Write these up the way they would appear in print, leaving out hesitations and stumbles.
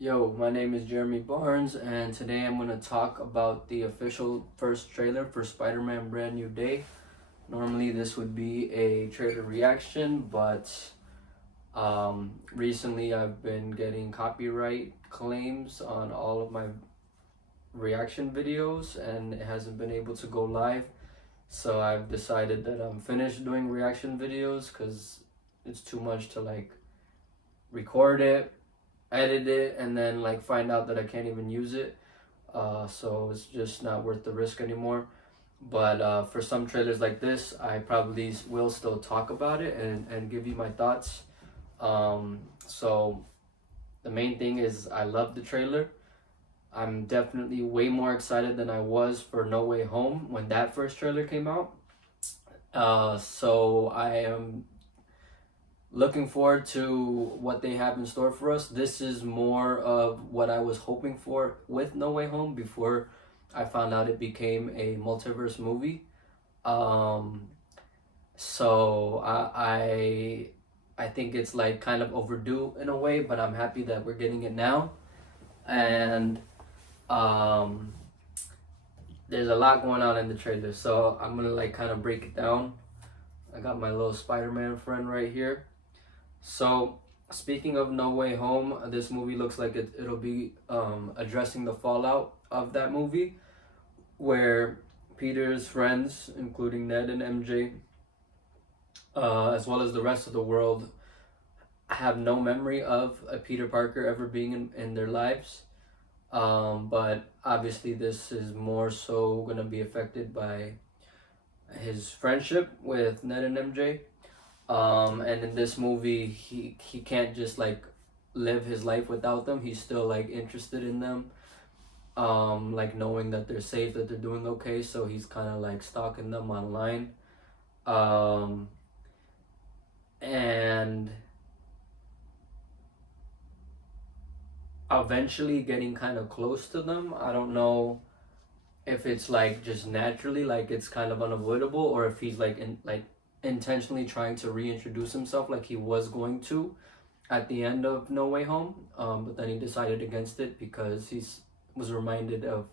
Yo, my name is Jeremy Barnes, and today I'm going to talk about the official first trailer for Spider-Man Brand New Day. Normally, this would be a trailer reaction, but recently I've been getting copyright claims on all of my reaction videos, and it hasn't been able to go live. So I've decided that I'm finished doing reaction videos because it's too much to record it, edit it, and then find out that I can't even use it. So it's just not worth the risk anymore. But for some trailers like this, I probably will still talk about it and give you my thoughts. So the main thing is I love the trailer. I'm definitely way more excited than I was for No Way Home when that first trailer came out. So I am looking forward to what they have in store for us. This is more of what I was hoping for with No Way Home before I found out it became a multiverse movie. Um, so I think it's kind of overdue in a way, but I'm happy that we're getting it now. And um, there's a lot going on in the trailer, so I'm gonna kind of break it down. I got my little Spider-Man friend right here. So, speaking of No Way Home, this movie looks like it'll be addressing the fallout of that movie, where Peter's friends, including Ned and MJ, as well as the rest of the world, have no memory of a Peter Parker ever being in their lives. But obviously, this is more so going to be affected by his friendship with Ned and MJ. And in this movie, he can't just live his life without them. He's still interested in them. Knowing that they're safe, that they're doing okay. So he's kind of stalking them online. And eventually getting kind of close to them. I don't know if it's just naturally, it's kind of unavoidable, or if he's intentionally trying to reintroduce himself like he was going to at the end of No Way Home, but then he decided against it because he was reminded of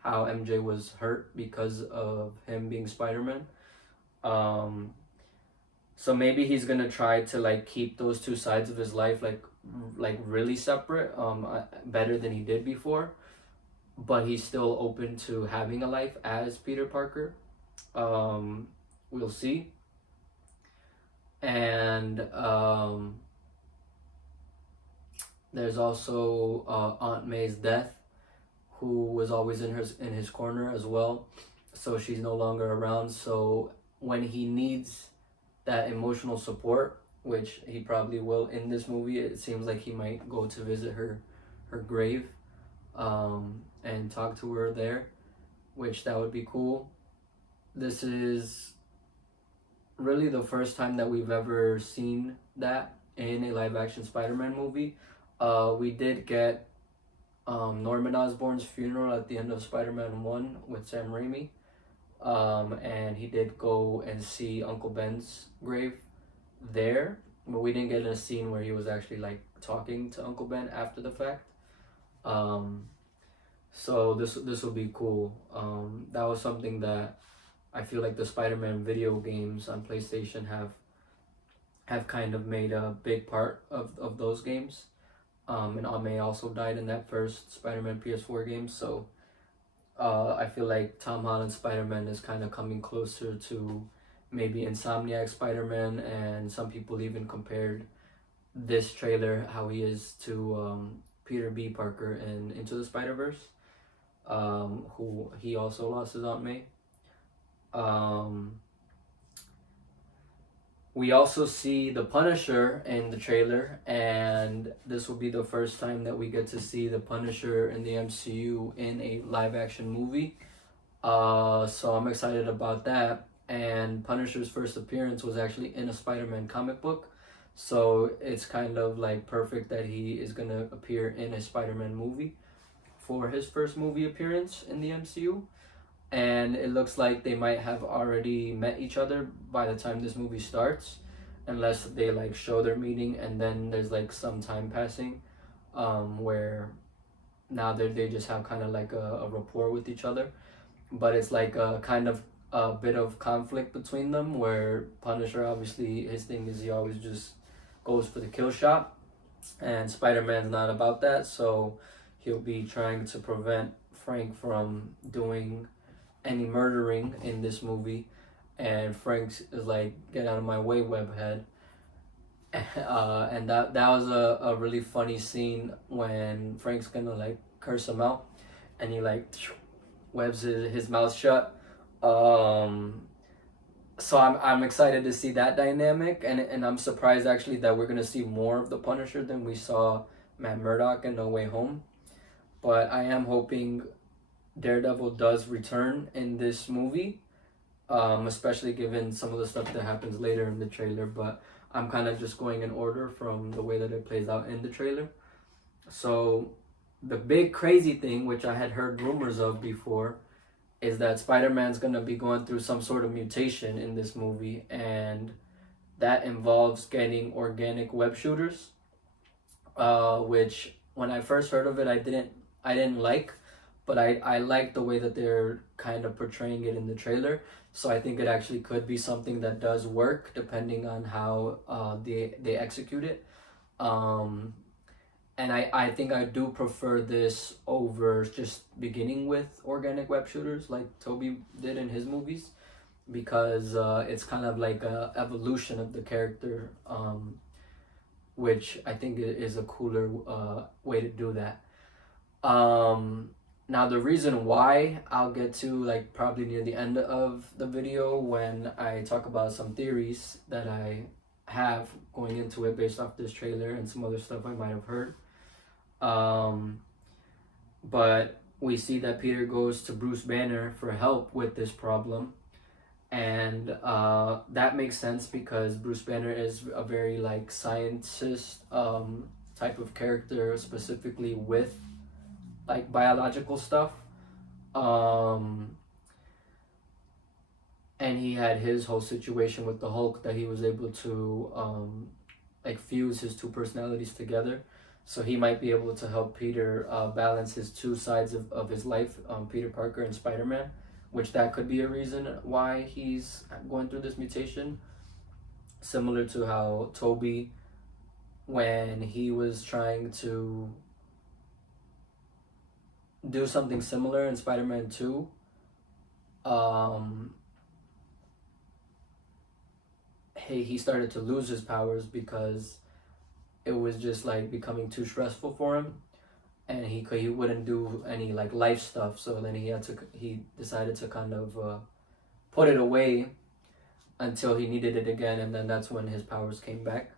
how MJ was hurt because of him being Spider-Man. So maybe he's gonna try to keep those two sides of his life really separate, better than he did before, but he's still open to having a life as Peter Parker. We'll see. And there's also Aunt May's death, who was always in his corner as well. So she's no longer around. So when he needs that emotional support, which he probably will in this movie, it seems like he might go to visit her grave, and talk to her there, which that would be cool. This is really the first time that we've ever seen that in a live action Spider-Man movie. We did get Norman Osborn's funeral at the end of Spider-Man 1 with Sam Raimi. And he did go and see Uncle Ben's grave there, but we didn't get a scene where he was actually talking to Uncle Ben after the fact. So this will be cool. That was something that I feel like the Spider-Man video games on PlayStation have kind of made a big part of those games. And Aunt May also died in that first Spider-Man PS4 game, so I feel like Tom Holland's Spider-Man is kind of coming closer to maybe Insomniac Spider-Man, and some people even compared this trailer how he is to Peter B. Parker in Into the Spider-Verse, who he also lost his Aunt May. We also see the Punisher in the trailer, and this will be the first time that we get to see the Punisher in the MCU in a live action movie. So I'm excited about that. And Punisher's first appearance was actually in a Spider-Man comic book. So it's kind of perfect that he is going to appear in a Spider-Man movie for his first movie appearance in the MCU. And it looks like they might have already met each other by the time this movie starts, unless they show their meeting and then there's some time passing. where now they just have kind of like a rapport with each other, but it's like a kind of a bit of conflict between them, where Punisher, obviously his thing is he always just goes for the kill shot, and Spider-Man's not about that, so he'll be trying to prevent Frank from doing any murdering in this movie, and Frank is like, "Get out of my way, webhead." And that was a really funny scene when Frank's gonna like curse him out, and he like webs his mouth shut. So I'm excited to see that dynamic, and I'm surprised actually that we're gonna see more of the Punisher than we saw Matt Murdock in No Way Home. But I am hoping Daredevil does return in this movie, especially given some of the stuff that happens later in the trailer. But I'm kind of just going in order from the way that it plays out in the trailer. So the big crazy thing, which I had heard rumors of before, is that Spider-Man's gonna be going through some sort of mutation in this movie, and that involves getting organic web shooters, which when I first heard of it, I didn't like, but I like the way that they're kind of portraying it in the trailer. So I think it actually could be something that does work depending on how they execute it. Um, and I think I do prefer this over just beginning with organic web shooters like Toby did in his movies, because it's kind of like a evolution of the character, which I think is a cooler way to do that. Now the reason why I'll get to like probably near the end of the video when I talk about some theories that I have going into it based off this trailer and some other stuff I might have heard. But we see that Peter goes to Bruce Banner for help with this problem, and that makes sense because Bruce Banner is a very like scientist type of character, specifically with like biological stuff. And he had his whole situation with the Hulk that he was able to like fuse his two personalities together. So he might be able to help Peter balance his two sides of his life, Peter Parker and Spider-Man, which that could be a reason why he's going through this mutation. Similar to how Toby, when he was trying to do something similar in Spider-Man 2, he started to lose his powers because it was just like becoming too stressful for him, and he wouldn't do any like life stuff. So then he decided to kind of put it away until he needed it again, and then that's when his powers came back.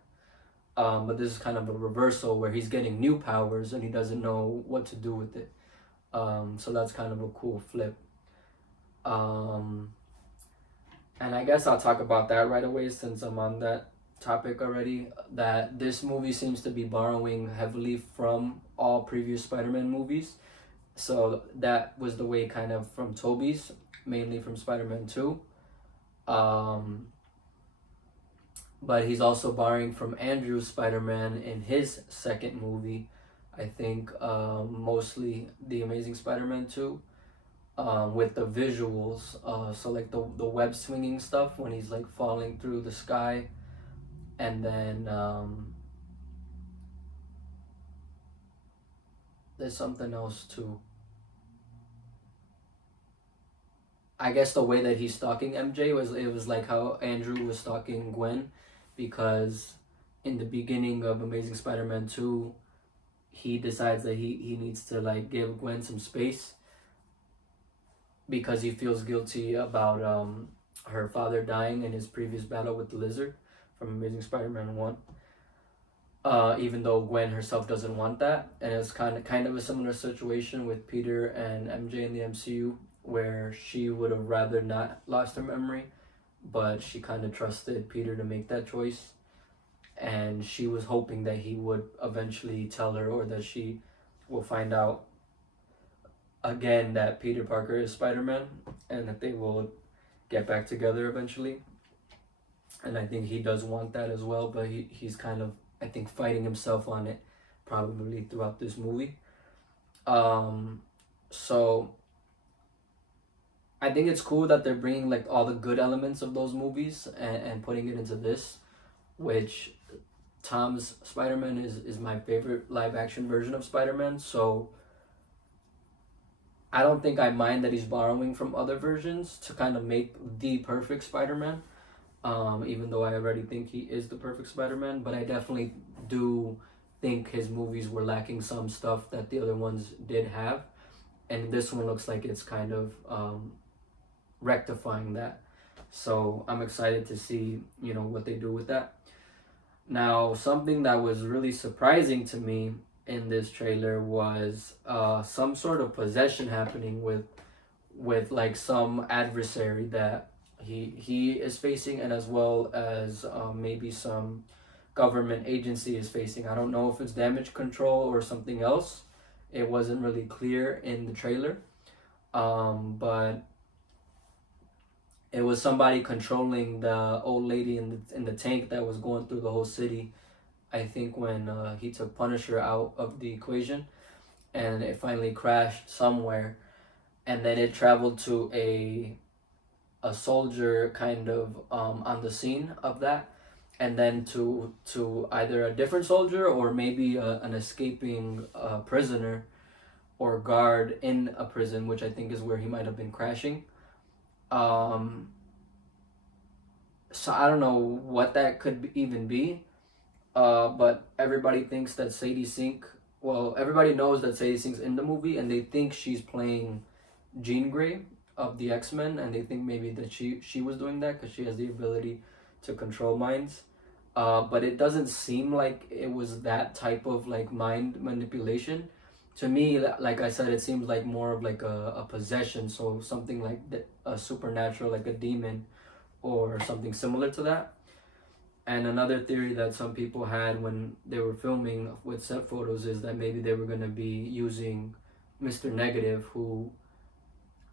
But this is kind of a reversal where he's getting new powers and he doesn't know what to do with it. So that's kind of a cool flip. And I guess I'll talk about that right away since I'm on that topic already. That this movie seems to be borrowing heavily from all previous Spider-Man movies. So that was the way kind of from Tobey's, mainly from Spider-Man 2. But he's also borrowing from Andrew's Spider-Man in his second movie. I think mostly The Amazing Spider-Man 2. With the visuals, so like the web swinging stuff when he's like falling through the sky, and then there's something else too. I guess the way that he's stalking MJ was like how Andrew was stalking Gwen, because in the beginning of Amazing Spider-Man 2, he decides that he needs to like give Gwen some space because he feels guilty about her father dying in his previous battle with the Lizard from Amazing Spider-Man 1. Even though Gwen herself doesn't want that, and it's kind of a similar situation with Peter and MJ in the MCU, where she would have rather not lost her memory, but she kind of trusted Peter to make that choice, and she was hoping that he would eventually tell her, or that she will find out again that Peter Parker is Spider-Man, and that they will get back together eventually. And I think he does want that as well, but he's kind of, I think, fighting himself on it probably throughout this movie. So I think it's cool that they're bringing like all the good elements of those movies and putting it into this, which Tom's Spider-Man is my favorite live action version of Spider-Man. So I don't think I mind that he's borrowing from other versions to kind of make the perfect Spider-Man. Even though I already think he is the perfect Spider-Man, but I definitely do think his movies were lacking some stuff that the other ones did have, and this one looks like it's kind of rectifying that. So I'm excited to see, you know, what they do with that. Now, something that was really surprising to me in this trailer was some sort of possession happening with like some adversary that he is facing, and as well as maybe some government agency is facing. I don't know if it's damage control or something else. It wasn't really clear in the trailer, but it was somebody controlling the old lady in the tank that was going through the whole city. I think when he took Punisher out of the equation, and it finally crashed somewhere, and then it traveled to a soldier kind of on the scene of that, and then to either a different soldier or maybe an escaping prisoner or guard in a prison, which I think is where he might have been crashing. So I don't know what that could even be, but everybody thinks that Sadie Sink. Well, everybody knows that Sadie Sink's in the movie, and they think she's playing Jean Grey of the X-Men, and they think maybe that she was doing that because she has the ability to control minds. But it doesn't seem like it was that type of like mind manipulation. To me, like I said, it seems like more of like a possession, so something like a supernatural, like a demon or something similar to that. And another theory that some people had when they were filming with set photos is that maybe they were going to be using Mr. Negative, who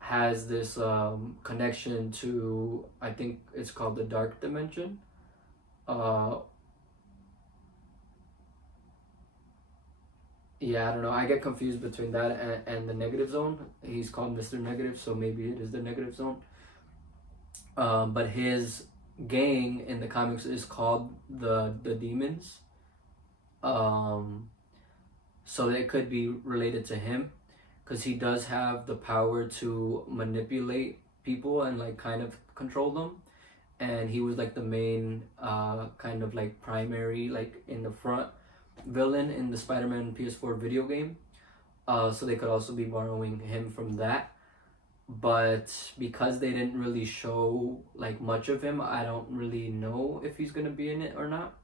has this connection to, I think it's called the Dark Dimension. Yeah, I don't know. I get confused between that and the Negative Zone. He's called Mr. Negative, so maybe it is the Negative Zone. But his gang in the comics is called the Demons. So it could be related to him, because he does have the power to manipulate people and like kind of control them. And he was like the main kind of like primary, like in the front villain in the Spider-Man PS4 video game. So they could also be borrowing him from that. But because they didn't really show like much of him, I don't really know if he's gonna be in it or not.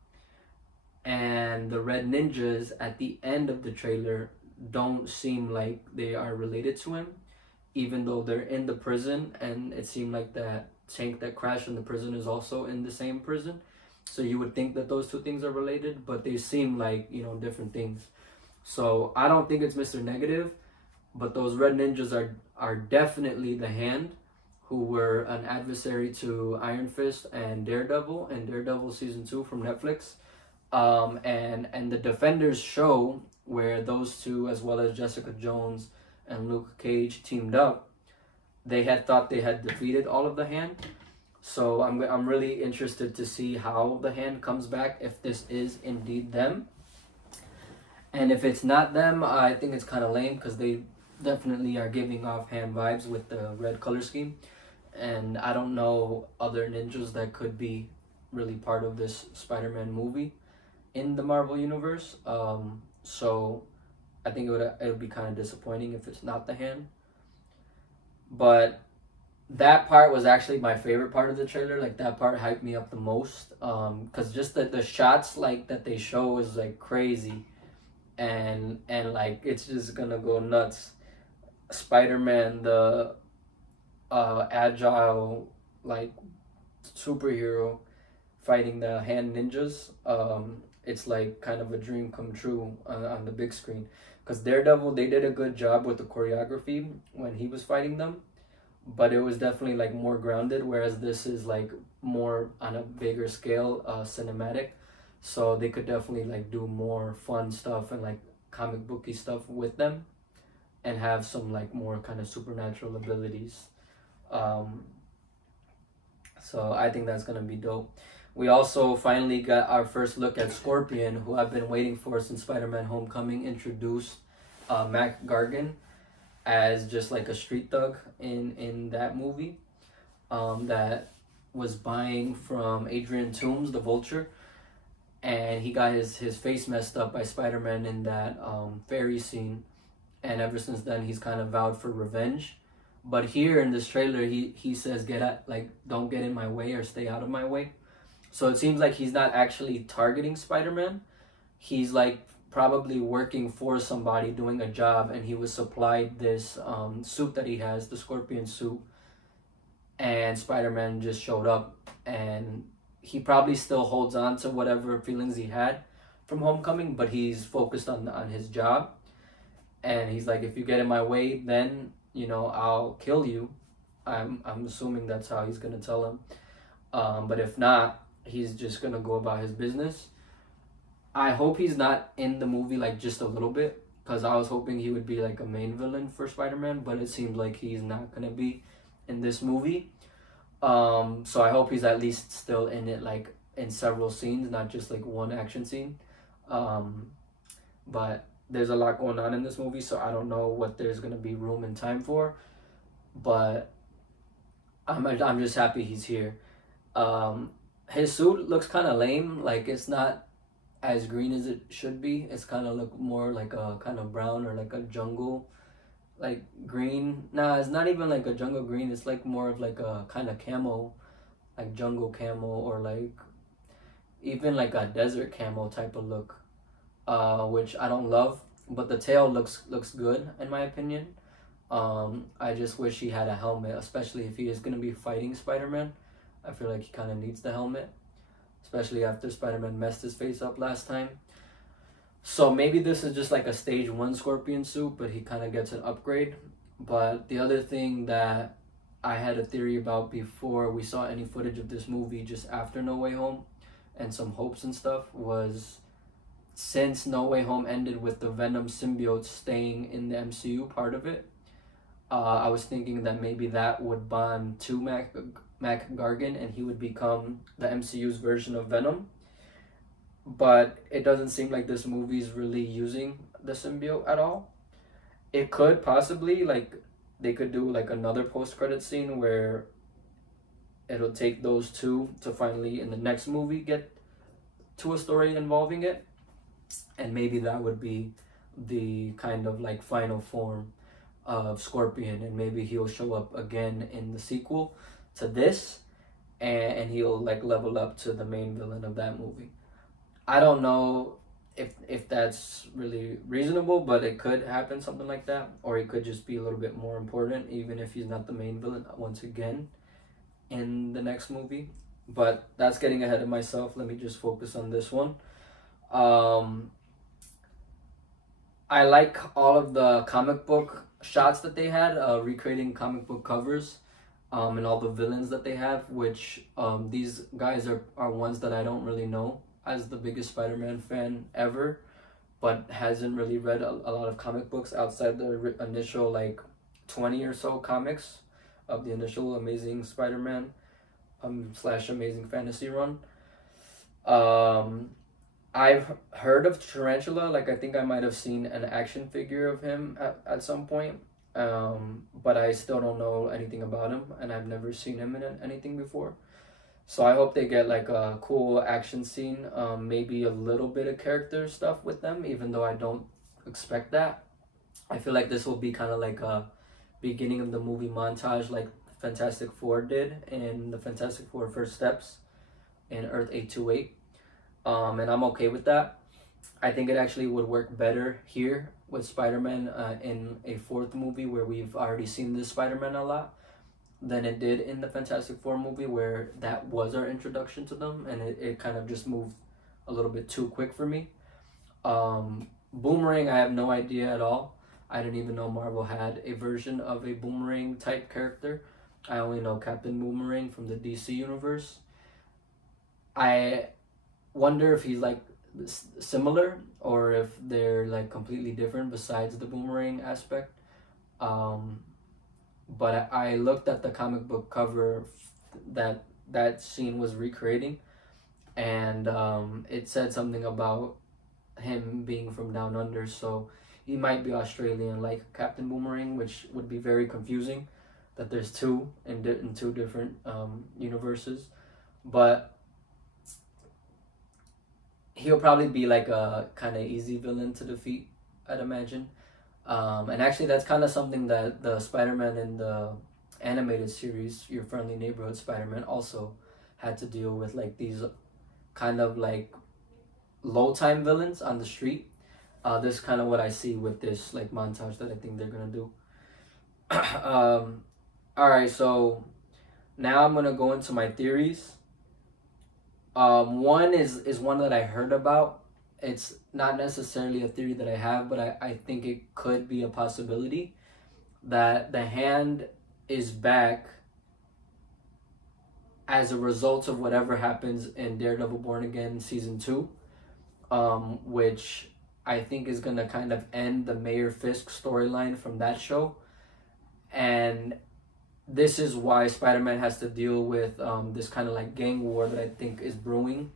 And the Red Ninjas at the end of the trailer don't seem like they are related to him, even though they're in the prison, and it seemed like that tank that crashed in the prison is also in the same prison. So you would think that those two things are related, but they seem like, you know, different things. So I don't think it's Mr. Negative, but those Red Ninjas are definitely the Hand, who were an adversary to Iron Fist and Daredevil in Daredevil season 2 from Netflix. And the Defenders show, where those two, as well as Jessica Jones and Luke Cage, teamed up, they had thought they had defeated all of the Hand. So I'm really interested to see how the Hand comes back, if this is indeed them. And if it's not them, I think it's kind of lame, because they definitely are giving off Hand vibes with the red color scheme. And I don't know other ninjas that could be really part of this Spider-Man movie in the Marvel Universe. So I think it would be kind of disappointing if it's not the Hand. But that part was actually my favorite part of the trailer. Like, that part hyped me up the most, because just the shots like that they show is like crazy, and like it's just gonna go nuts. Spider-Man, the agile like superhero, fighting the Hand ninjas, it's like kind of a dream come true on the big screen. Because Daredevil, they did a good job with the choreography when he was fighting them, but it was definitely like more grounded, whereas this is like more on a bigger scale, cinematic. So they could definitely like do more fun stuff and like comic booky stuff with them, and have some like more kind of supernatural abilities. Um, so I think that's gonna be dope. We also finally got our first look at Scorpion, who I've been waiting for since Spider-Man: Homecoming introduced Mac Gargan as just like a street thug in that movie. That was buying from Adrian Toomes, the Vulture, and he got his face messed up by Spider-Man in that ferry scene, and ever since then he's kind of vowed for revenge. But here in this trailer, he says, "Get at like, don't get in my way or stay out of my way." So it seems like he's not actually targeting Spider-Man. He's like probably working for somebody doing a job, and he was supplied this suit that he has, the Scorpion suit, and Spider-Man just showed up, and he probably still holds on to whatever feelings he had from Homecoming, but he's focused on his job, and he's like, if you get in my way, then I'll kill you. I'm assuming that's how he's gonna tell him. But if not, he's just gonna go about his business. I hope he's not in the movie like just a little bit, because I was hoping he would be like a main villain for Spider-Man, but it seems like he's not gonna be in this movie. So I hope he's at least still in it, like in several scenes, not just like one action scene. But there's a lot going on in this movie, so I don't know what there's gonna be room and time for. But I'm just happy he's here. His suit looks kind of lame. Like it's not as green as it should be. It's kind of look more like a kind of brown or like a jungle like green. Nah, it's not even like a jungle green. It's like more of like a kind of camo, like jungle camo, or like even like a desert camo type of look, which I don't love. But the tail looks good in my opinion. I just wish he had a helmet, especially if he is gonna be fighting Spider-Man. I feel like he kind of needs the helmet, especially after Spider-Man messed his face up last time. So maybe this is just like a stage 1 Scorpion suit, but he kind of gets an upgrade. But the other thing that I had a theory about before we saw any footage of this movie, just after No Way Home, and some hopes and stuff, was since No Way Home ended with the Venom symbiote staying in the MCU part of it, I was thinking that maybe that would bond to Mac Gargan, and he would become the MCU's version of Venom. But it doesn't seem like this movie is really using the symbiote at all. It could possibly, like, they could do like another post-credit scene where it'll take those two to finally in the next movie get to a story involving it, and maybe that would be the kind of like final form of Scorpion, and maybe he'll show up again in the sequel to this, and he'll like level up to the main villain of that movie. I don't know if that's really reasonable, but it could happen, something like that, or he could just be a little bit more important, even if he's not the main villain once again in the next movie. But that's getting ahead of myself. Let me just focus on this one. I like all of the comic book shots that they had, recreating comic book covers, and all the villains that they have, which these guys are ones that I don't really know as the biggest Spider-Man fan ever, but hasn't really read a lot of comic books outside the initial like 20 or so comics of the initial Amazing Spider-Man slash Amazing Fantasy run. I've heard of Tarantula. Like I think I might have seen an action figure of him at some point. But I still don't know anything about him, and I've never seen him in anything before. So I hope they get like a cool action scene, maybe a little bit of character stuff with them, even though I don't expect that. I feel like this will be kind of like a beginning of the movie montage, like Fantastic Four did in the Fantastic Four First Steps in Earth 828. And I'm okay with that. I think it actually would work better here with Spider-Man in a fourth movie where we've already seen this Spider-Man a lot than it did in the Fantastic Four movie, where that was our introduction to them, and it kind of just moved a little bit too quick for me. Boomerang, I have no idea at all. I didn't even know Marvel had a version of a Boomerang type character. I only know Captain Boomerang from the DC universe. I wonder if he's like similar or if they're like completely different besides the boomerang aspect. Um, but I looked at the comic book cover that that scene was recreating, and it said something about him being from down under, so he might be Australian, like Captain Boomerang, which would be very confusing. That there's two in two different universes, but he'll probably be like a kind of easy villain to defeat, I'd imagine. And actually, that's kind of something that the Spider-Man in the animated series, Your Friendly Neighborhood Spider-Man, also had to deal with, like these kind of like low time villains on the street. This is kind of what I see with this like montage that I think they're gonna do. All right, so now I'm gonna go into my theories. One is one that I heard about. It's not necessarily a theory that I have, but I think it could be a possibility that the hand is back as a result of whatever happens in Daredevil Born Again season 2, which I think is gonna kind of end the Mayor Fisk storyline from that show, and this is why Spider-Man has to deal with this kind of like gang war that I think is brewing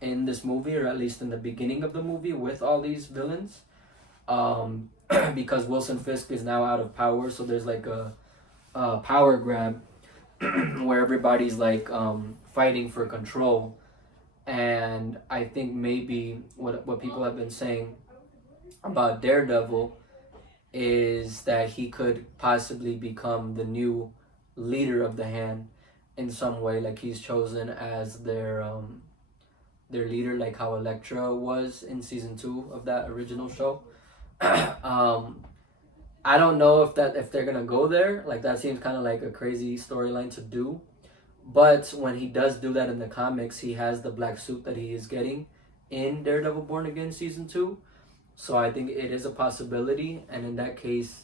in this movie, or at least in the beginning of the movie, with all these villains. Because Wilson Fisk is now out of power, so there's like a power grab where everybody's like fighting for control. And I think maybe what people have been saying about Daredevil is that he could possibly become the new leader of the Hand in some way, like he's chosen as their leader, like how Elektra was in season 2 of that original show. I don't know if they're gonna go there. Like that seems kind of like a crazy storyline to do. But when he does do that in the comics, he has the black suit that he is getting in Daredevil Born Again season 2. So I think it is a possibility, and in that case,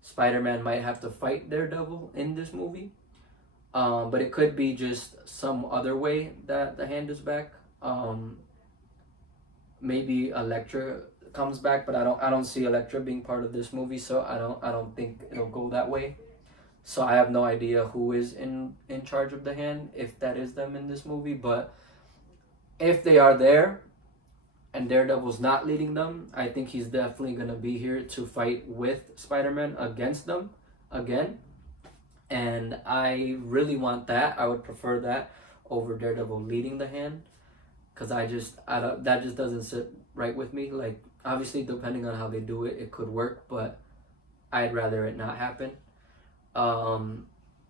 Spider-Man might have to fight Daredevil in this movie. But it could be just some other way that the Hand is back. Maybe Elektra comes back, but I don't see Elektra being part of this movie, so I don't think it'll go that way. So I have no idea who is in charge of the Hand, if that is them in this movie. But if they are there and Daredevil's not leading them, I think he's definitely gonna be here to fight with Spider-Man against them again. And I really want that. I would prefer that over Daredevil leading the Hand, because I don't, that just doesn't sit right with me. Like obviously, depending on how they do it, it could work, but I'd rather it not happen.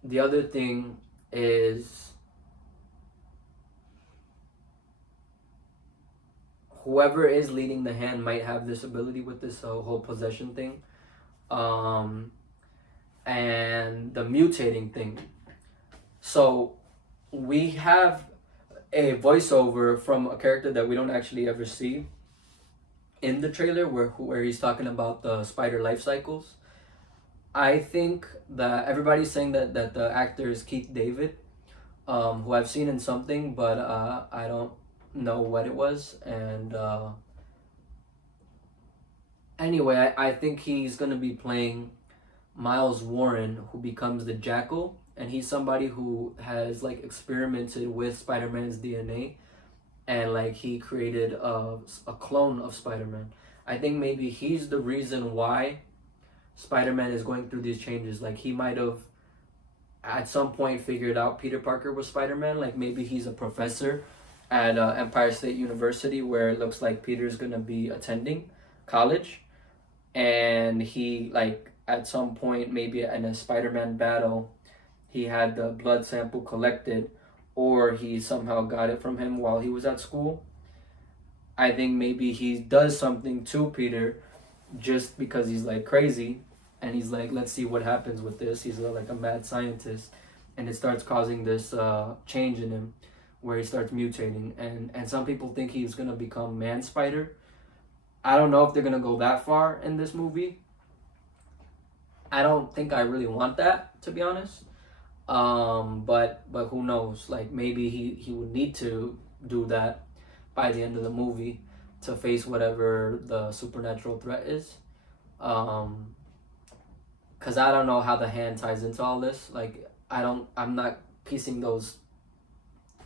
The other thing is whoever is leading the Hand might have this ability with this whole possession thing, and the mutating thing. So we have a voiceover from a character that we don't actually ever see in the trailer, where he's talking about the spider life cycles. I think that everybody's saying that the actor is Keith David, who I've seen in something, but I don't know what it was. And anyway, I think he's gonna be playing Miles Warren, who becomes the Jackal, and he's somebody who has like experimented with Spider-Man's DNA, and like he created a clone of Spider-Man. I think maybe he's the reason why Spider-Man is going through these changes. Like he might have at some point figured out Peter Parker was Spider-Man. Like maybe he's a professor at Empire State University, where it looks like Peter's gonna be attending college, and he like at some point, maybe in a Spider-Man battle, he had the blood sample collected, or he somehow got it from him while he was at school. I think maybe he does something to Peter just because he's like crazy, and he's like, let's see what happens with this. He's like a mad scientist, and it starts causing this change in him where he starts mutating, and some people think he's gonna become Man Spider. I don't know if they're gonna go that far in this movie. I don't think I really want that, to be honest. But who knows? Like maybe he would need to do that. by the end of the movie to face whatever the supernatural threat is. Cause I don't know how the hand ties into all this. Like I'm not piecing those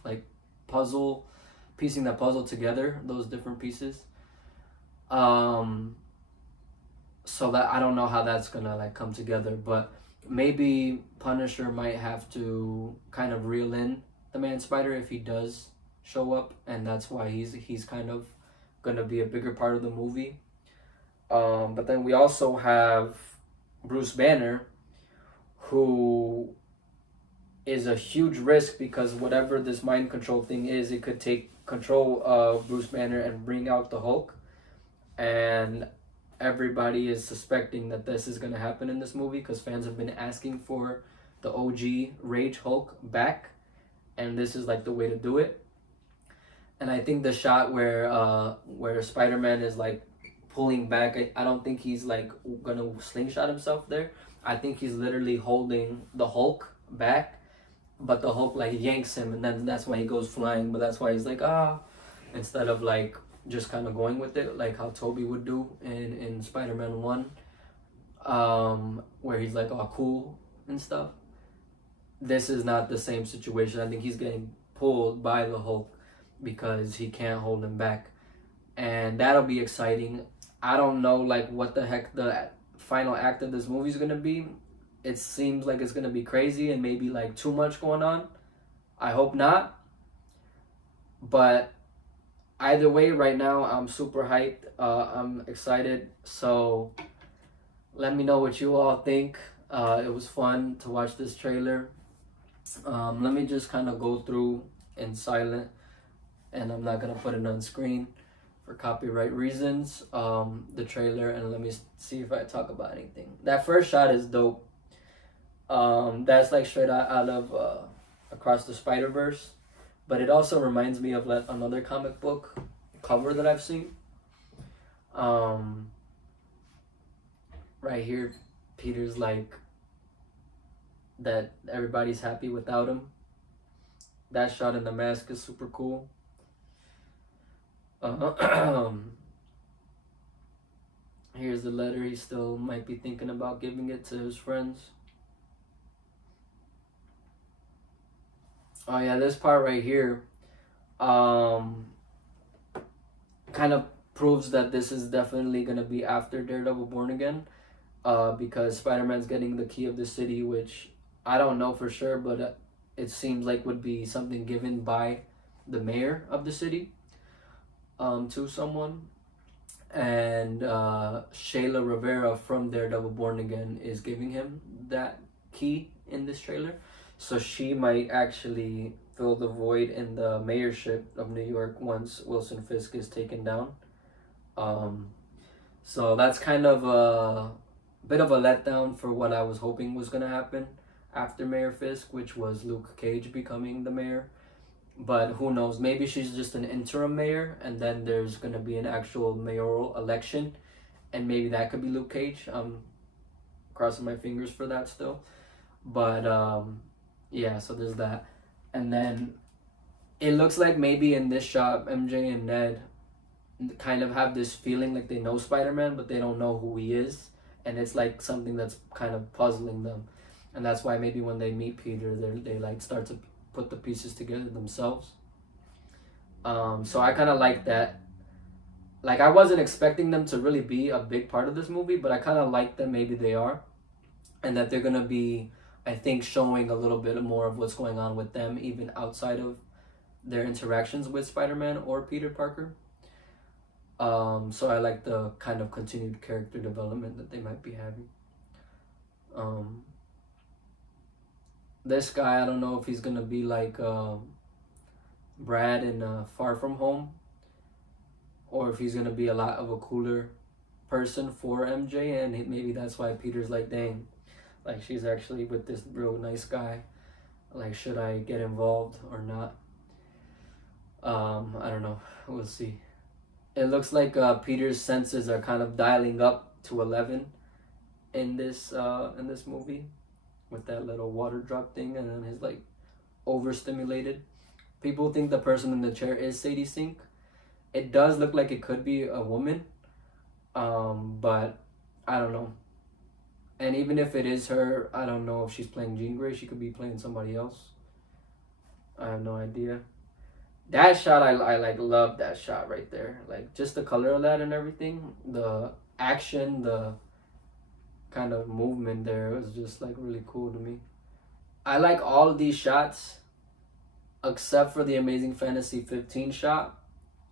like puzzle, piecing that puzzle together. Those different pieces. Um, so that I don't know how that's gonna like come together, but maybe Punisher might have to kind of reel in the Man Spider if he does show up, and that's why he's kind of gonna be a bigger part of the movie. But then we also have Bruce Banner, who is a huge risk because whatever this mind control thing is, it could take control of Bruce Banner and bring out the Hulk. And everybody is suspecting that this is going to happen in this movie because fans have been asking for the OG Rage Hulk back, and this is like the way to do it. And I think the shot where Spider-Man is like pulling back, I don't think he's like gonna slingshot himself there. I think he's literally holding the Hulk back, but the Hulk like yanks him, and then that's why he goes flying. But that's why he's like instead of like just kind of going with it like how Toby would do in Spider-Man 1, where he's like all cool and stuff. This is not the same situation. I think he's getting pulled by the Hulk because he can't hold him back, and that'll be exciting. I don't know like what the heck the final act of this movie is gonna be. It seems like it's gonna be crazy and maybe like too much going on. I hope not, but either way, right now I'm super hyped. I'm excited. So let me know what you all think. It was fun to watch this trailer. Let me just kind of go through in silent, and I'm not gonna put it on screen for copyright reasons. The trailer, and let me see if I talk about anything. That first shot is dope. That's like straight out of Across the Spider-Verse, but it also reminds me of like another comic book cover that I've seen. Right here, Peter's like that everybody's happy without him. That shot in the mask is super cool. Here's the letter. He still might be thinking about giving it to his friends. Oh yeah, this part right here kind of proves that this is definitely going to be after Daredevil Born Again, because Spider-Man's getting the key of the city, which I don't know for sure, but it seems like would be something given by the mayor of the city to someone. And Shayla Rivera from Daredevil Born Again is giving him that key in this trailer. So she might actually fill the void in the mayorship of New York once Wilson Fisk is taken down. So that's kind of a bit of a letdown for what I was hoping was going to happen after Mayor Fisk, which was Luke Cage becoming the mayor. But who knows? Maybe she's just an interim mayor, and then there's going to be an actual mayoral election, and maybe that could be Luke Cage. I'm crossing my fingers for that still. But yeah, so there's that. And then it looks like maybe in this shot, MJ and Ned kind of have this feeling like they know Spider-Man, but they don't know who he is. And it's like something that's kind of puzzling them. And that's why maybe when they meet Peter, they like start to put the pieces together themselves. So I kind of like that. Like, I wasn't expecting them to really be a big part of this movie, but I kind of like that maybe they are. And that they're going to be, I think, showing a little bit more of what's going on with them, even outside of their interactions with Spider-Man or Peter Parker. So I like the kind of continued character development that they might be having. This guy, I don't know if he's going to be like Brad in Far From Home, or if he's going to be a lot of a cooler person for MJ, and maybe that's why Peter's like, dang, like she's actually with this real nice guy. Like, should I get involved or not? I don't know. We'll see. It looks like Peter's senses are kind of dialing up to 11 in this movie, with that little water drop thing, and then he's like overstimulated. People think the person in the chair is Sadie Sink, It does look like it could be a woman, but I don't know. And even if it is her, I don't know if she's playing Jean Grey. She could be playing somebody else. I have no idea. That shot, I like love that shot right there. Like just the color of that and everything, the action, the kind of movement there was just like really cool to me. I like all of these shots except for the Amazing Fantasy 15 shot.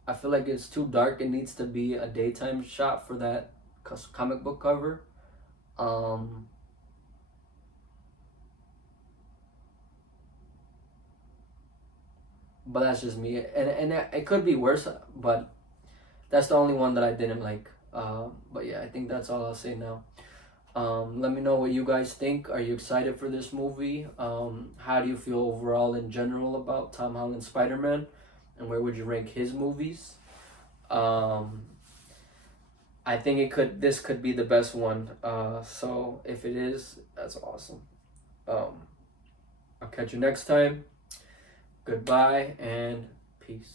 I feel like it's too dark. It needs to be a daytime shot for that comic book cover. Um, but that's just me, and it could be worse. But that's the only one that I didn't like. But yeah, I think that's all I'll say now. Let me know what you guys think. Are you excited for this movie? How do you feel overall in general about Tom Holland's Spider-Man? And where would you rank his movies? Um, I think this could be the best one. So if it is, that's awesome. I'll catch you next time. Goodbye and peace.